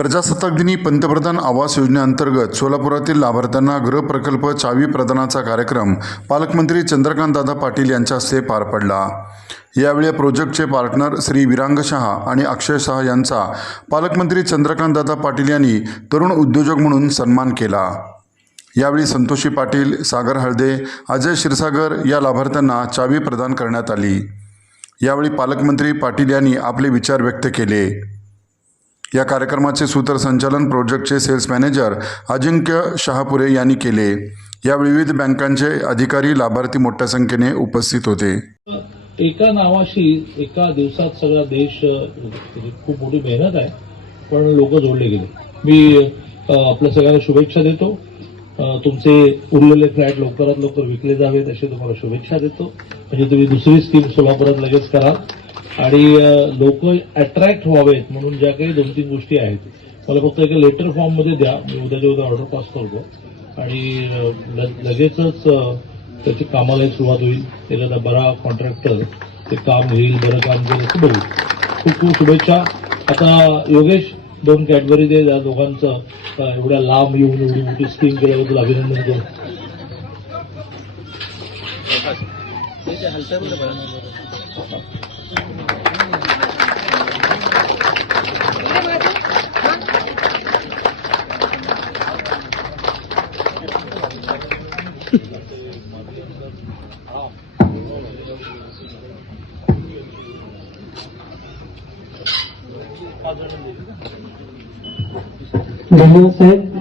प्रजासत्ताक दिनी पंतप्रधान आवास योजनेअंतर्गत सोलापुरातील लाभार्थ्यांना गृहप्रकल्प चावी प्रदानाचा कार्यक्रम पालकमंत्री चंद्रकांतदादा पाटील यांच्या हस्ते पार पडला. यावेळी या प्रोजेक्टचे पार्टनर श्री विरांग शहा आणि अक्षय शहा यांचा पालकमंत्री चंद्रकांतदादा पाटील यांनी तरुण उद्योजक म्हणून सन्मान केला. यावेळी संतोषी पाटील सागर हळदे अजय क्षीरसागर या लाभार्थ्यांना चावी प्रदान करण्यात आली. यावेळी पालकमंत्री पाटील यांनी आपले विचार व्यक्त केले. या कार्यक्रमाचे सूत्रसंचालन प्रोजेक्टचे सेल्स मॅनेजर अजिंक्य शहापुरे यांनी केले. या विविध बँकांचे अधिकारी लाभार्थी मोठ्या संख्येने उपस्थित होते. एका नावाशी एका दिवसात सगळा देश खूप मोठी मेहनत आहे पण लोक जोडले गेले. मी आपल्या सगळ्यांना शुभेच्छा देतो. तुमचे उरलेले फ्लॅट लवकरात लवकर विकले जावेत अशी तुम्हाला शुभेच्छा देतो. म्हणजे तुम्ही दुसरी स्कीम सोलापुरात लगेच कराल. आणि लोक अट्रॅक्ट व्हावेत म्हणून ज्या काही दोन तीन गोष्टी आहेत. मला फक्त एका लेटर फॉर्ममध्ये द्या. मी उद्याच्या उद्या ऑर्डर पास करतो. आणि ल- लगेचच त्याची कामालाही सुरुवात होईल. एखादा बरा कॉन्ट्रॅक्टर ते काम होईल बरं काम करेल असं बघू. खूप खूप शुभेच्छा. आता योगेश दोन कॅडबरी दे या दोघांचं. एवढ्या लांब येऊन एवढी मोठी स्कीम केल्याबद्दल अभिनंदन करतो. धन्यवाद साहेब